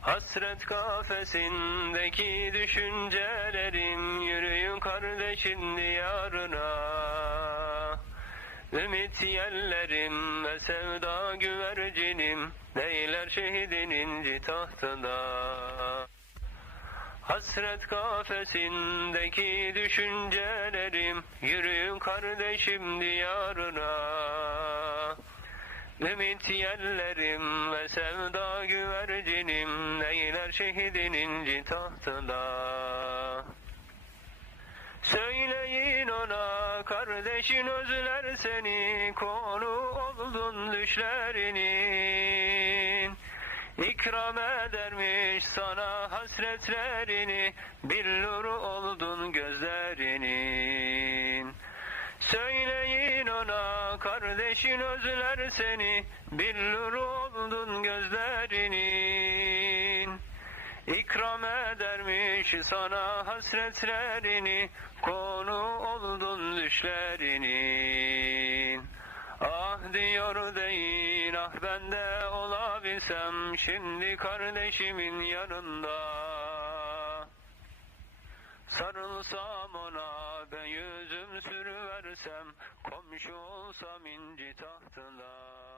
Hasret kafesindeki düşüncelerim Yürüyün kardeşin diyarına. Ümit yellerim ve sevda güvercinim Neyler şehidin inci tahtında Hasret kafesindeki düşüncelerim Yürüyün kardeşim diyarına. Ümit yellerim ve sevda güvercinim Neyler şehidin inci tahtında Söyleyin ona kardeşin özler seni Konu oldun düşlerinin. İkram edermiş sana hasretlerini Billur oldun gözlerinin. Söyleyin ona kardeşin özler seni Billur oldun gözlerinin İkram edermiş sana hasretlerini Konu oldun düşlerinin Ah diyor deyin ah ben de olabilsem Şimdi kardeşimin yanında. Sarılsam ona ben yüzüm sürüversem Komşu olsam inci tahtında